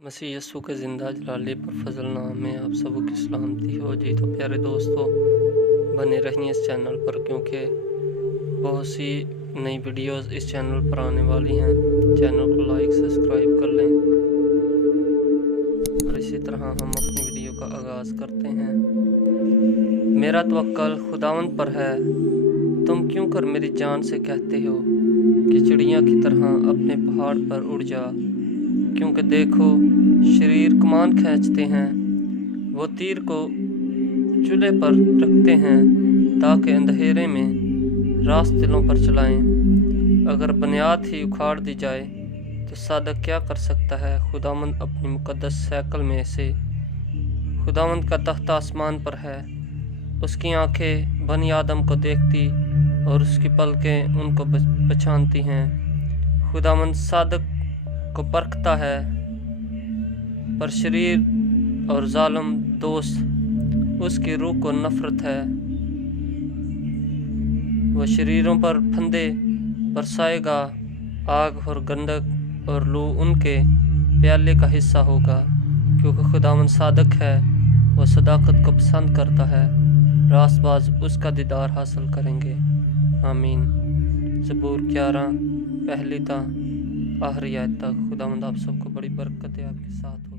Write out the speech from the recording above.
मसीह यस्सु के ज़िंदा जलाली पर फजल नाम में आप सबों की सलामती हो जी। तो प्यारे दोस्तों, बने रहिए इस चैनल पर क्योंकि बहुत सी नई वीडियोस इस चैनल पर आने वाली हैं। चैनल को लाइक सब्सक्राइब कर लें और इसी तरह हम अपनी वीडियो का आगाज़ करते हैं। मेरा तवक्कल खुदावंद पर है, तुम क्यों कर मेरी जान से कहते हो कि चिड़िया की तरह अपने पहाड़ पर उड़ जा। क्योंकि देखो, शरीर कमान खींचते हैं, वो तीर को चूल्हे पर रखते हैं ताकि अंधेरे में रास्तिलों पर चलाएं। अगर बुनियाद ही उखाड़ दी जाए तो सादक क्या कर सकता है। खुदावंद अपनी मुकद्दस सैकल में से, खुदावंद का तख्त आसमान पर है। उसकी आंखें बनी आदम को देखती और उसकी पलकें उनको पहचानती हैं। खुदावंद सादक को परखता है, पर शरीर और जालिम दोस्त उसकी रूह को नफरत है। वह शरीरों पर फंदे बरसाएगा, आग और गंधक और लू उनके प्याले का हिस्सा होगा। क्योंकि खुदावंद सादक है, वह सदाकत को पसंद करता है। रास्तबाज उसका दीदार हासिल करेंगे। आमीन। ज़बूर 11 पहली ता आखिरी आयत तक। खुदावंद आप सबको बड़ी बरकत आपके साथ हो।